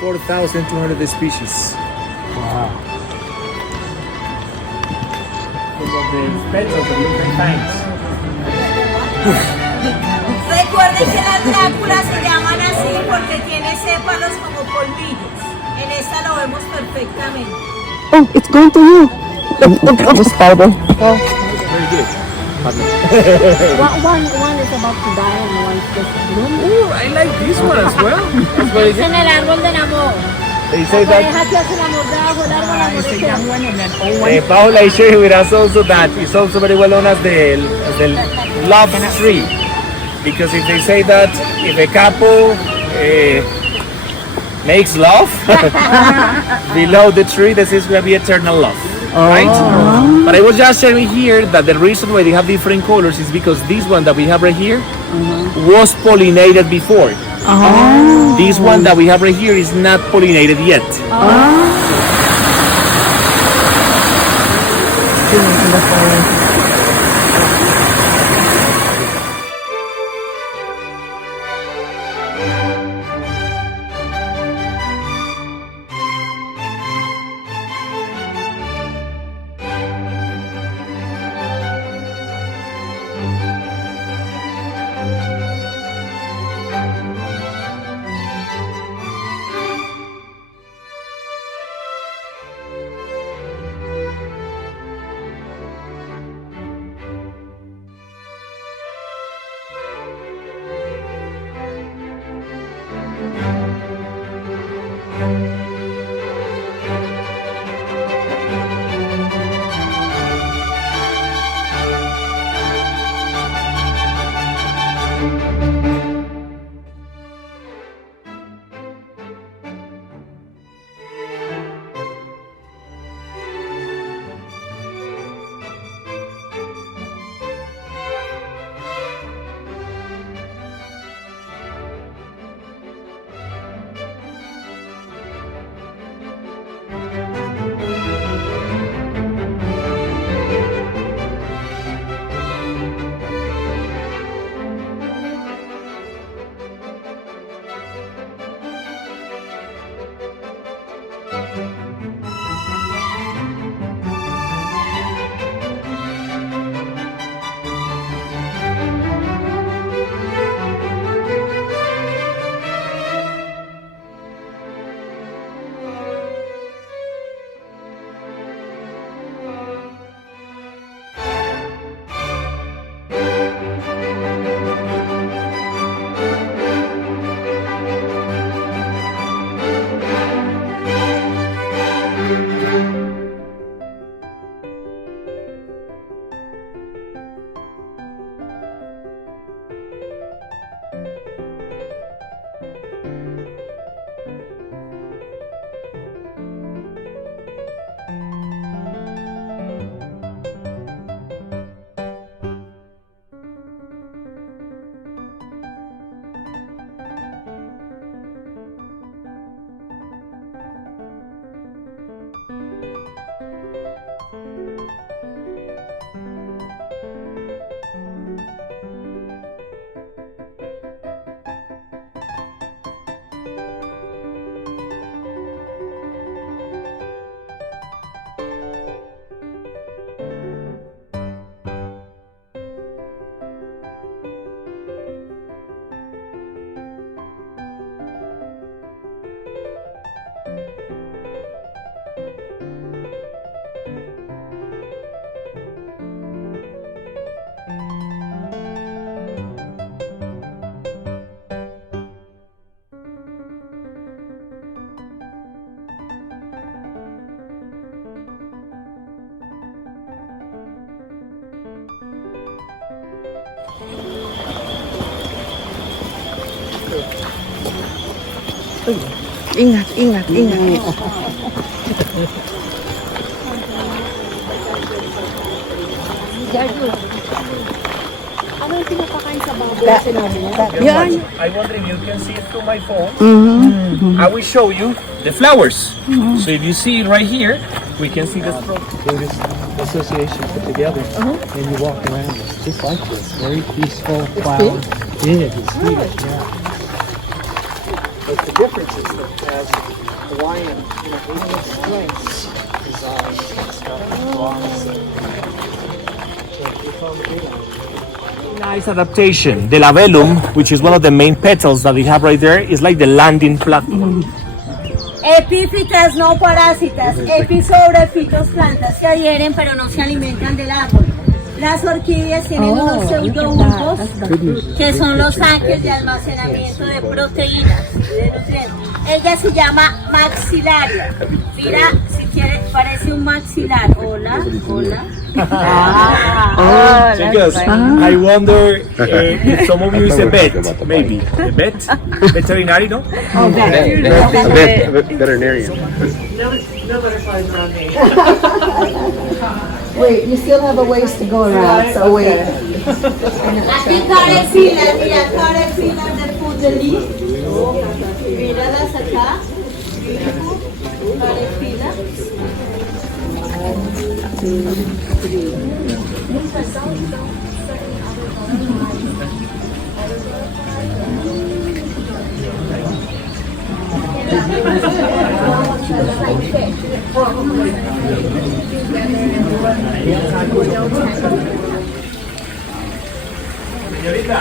4,200 species. Wow. The petals of different kinds. Recuerden que las dráculas se llaman así porque tiene sépalos como polvillos. En esta lo vemos perfectamente. Oh, it's going to you. Look, the spider. Oh. Very good. One is about to die and one's just blooming. Ooh, I like this one as well. That's very Es good. en el árbol del amor. They say La that. pareja que hace el amor debajo del árbol amorístico. Paula is sharing with us also that it's also very well known as the love tree. Because if they say that if a couple makes love below the tree, this is going to be eternal love. Right? But I was just sharing here that the reason why they have different colors is because this one that we have right here was pollinated before. This one that we have right here is not pollinated yet. Ingat, ingat, ingat. Ano yung pinapakain sa baboy? Sinabi mo? Yan. I wonder if you can see through my phone. I will show you the flowers. So if you see it right here, we can see the This association put together, and you walk around just like this, very peaceful flower. Big, it's huge, yeah. But the difference is that as Hawaiian, Asian strengths, design, and stuff, bronze, Nice adaptation. The labellum, which is one of the main petals that we have right there, is like the landing platform. Epífitas no parásitas, epizoofitos, plantas que adhieren pero no se alimentan del árbol. Las orquídeas tienen unos pseudobulbos que son los tanques de almacenamiento de proteínas y de nutrientes. Ella se llama maxilaria. Mira, si quieres, parece un maxilar. Hola, hola. Chicos, I wonder if some of you is a vet, maybe. A vet? Veterinary, no? veterinarian. No butterflies around me. Wait, you still have a ways to go around, so wait. Aquí caterpillar, mira, caterpillar de food the leaf. Míralas acá. Beautiful. Caterpillar. Señorita,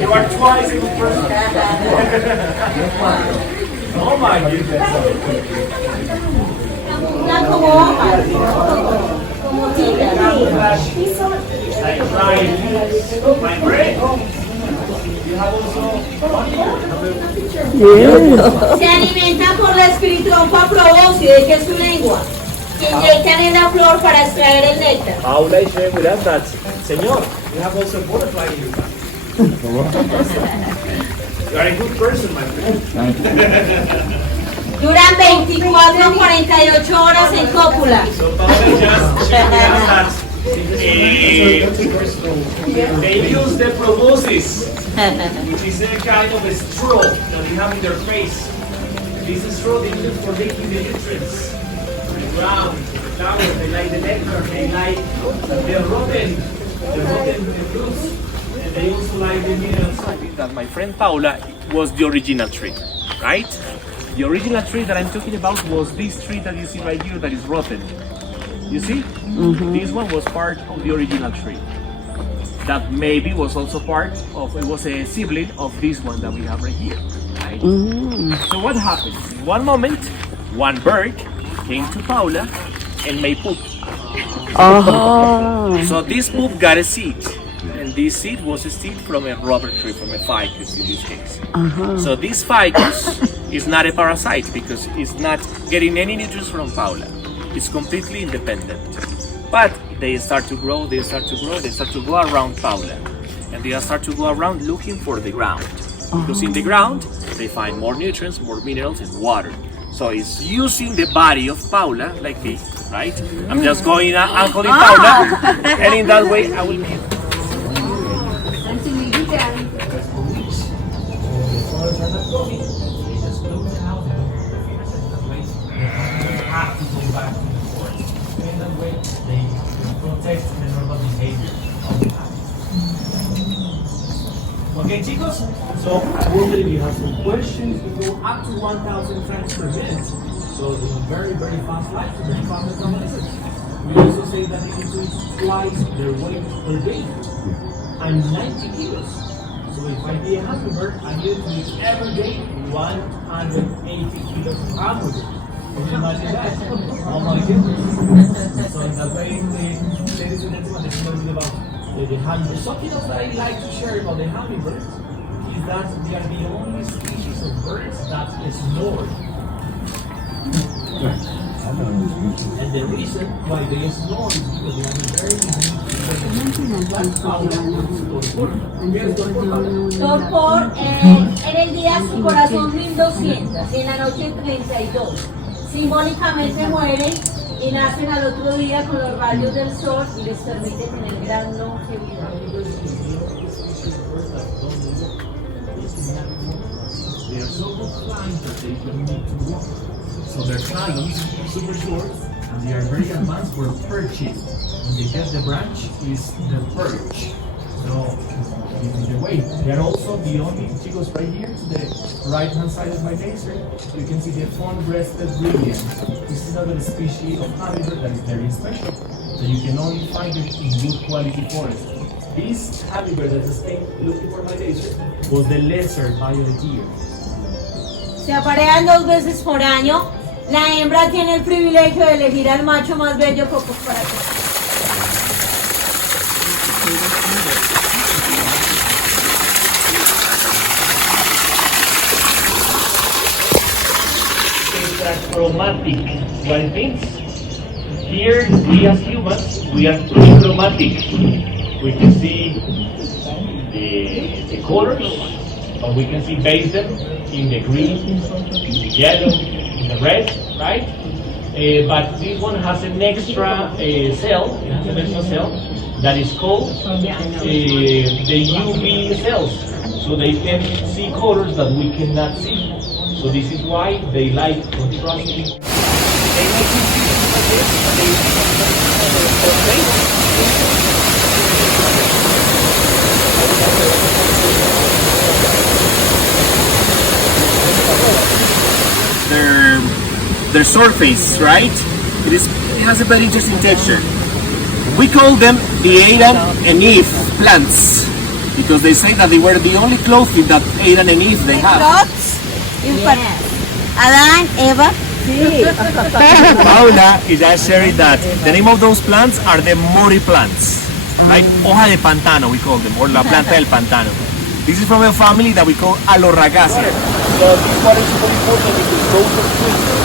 you are twice a good person. Oh my goodness. Una como hojas, como tiras. My friend. You have also Se alimenta por la espiritrompa probóscide, que es su lengua. Que inyectan en la flor para extraer el néctar. Paula is sharing with us that, Señor, you have also a butterfly in your back. You are a good person, my friend. Duran 24 a 48 horas en cópula. So Paula just shared with us that they use the proboscis, which is a kind of a straw that we have in their face. This straw they use for taking the nutrients. The ground, the flowers, they like the nectar, they like the rotten fruits, and they also like the minerals. I think that my friend Paula was the original tree, right? The original tree that I'm talking about was this tree that you see right here that is rotten. You see? This one was part of the original tree. That maybe was also part of, it was a sibling of this one that we have right here. Right? So what happened? In one moment, one bird came to Paula and made poop. So this poop got a seed. And this seed was a seed from a rubber tree, from a ficus in this case. So this ficus is not a parasite because it's not getting any nutrients from Paula. It's completely independent. But they start to grow, they start to grow, they start to go around Paula. And they start to go around looking for the ground. Because in the ground, they find more nutrients, more minerals, and water. So it's using the body of Paula like this, right? I'm just going and calling Paula, and in that way I will be. Okay, chicos? So I wonder if you have some questions. We go up to 1,000 francs per minute. So it's a very, very fast life, very fast metabolism. We also say that they need to eat twice their weight per day. I'm 90 kilos. So if I be a hummingbird, I need to eat every day 180 kilos of hamburger. Can you imagine that? Oh my goodness. So in that way, ladies and gentlemen, let's know about the hummingbird. Something else that I like to share about the hummingbirds is that they are the only species of birds that snore. And the reason why they snore is because they have a very Torpor, en el día su corazón 1200 y en la noche 32. Simbólicamente mueren y nacen al otro día con los rayos del sol y les permite tener gran longevidad. They are so inclined that they don't need to walk. So their talons are super short and they are very advanced for perching. When they get the branch is the perch. So this is the way. They are also the only chicos right here to the right hand side of my laser. You can see the fawn-breasted brilliant. This is another species of hummingbird that is very special. So you can only find it in good quality forest. This hummingbird that is looking for my laser was the lesser violet ear. Se aparean 2 veces por año. La hembra tiene el privilegio de elegir al macho más bello pocos para que. Chromatic. What it means? Here, we as humans, we are chromatic. We can see the colors, but we can see base them in the green, in the yellow, in the red, right? But this one has an extra cell, it has an extra cell that is called the UV cells. So they can see colors that we cannot see. So this is why they like contrasting. Their surface, right? It has a very interesting texture. We call them the Adam and Eve plants because they say that they were the only clothing that Adam and Eve they have. Adán, Eva. Paula is just sharing that the name of those plants are the Mori plants, right? Hoja de pantano we call them, or la planta del pantano. This is from a family that we call Alorragaceae. So this part is very important because those are trees.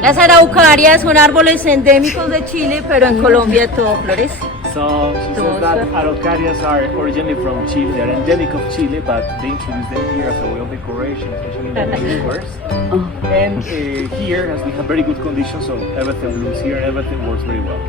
Las araucarias son árboles endémicos de Chile, pero en Colombia todo florece. So she says that araucarias are originally from Chile. They are endemic of Chile, but they introduced them here as a way of decoration, especially in the new squares. And here, as we have very good conditions, so everything blooms here and everything works very well.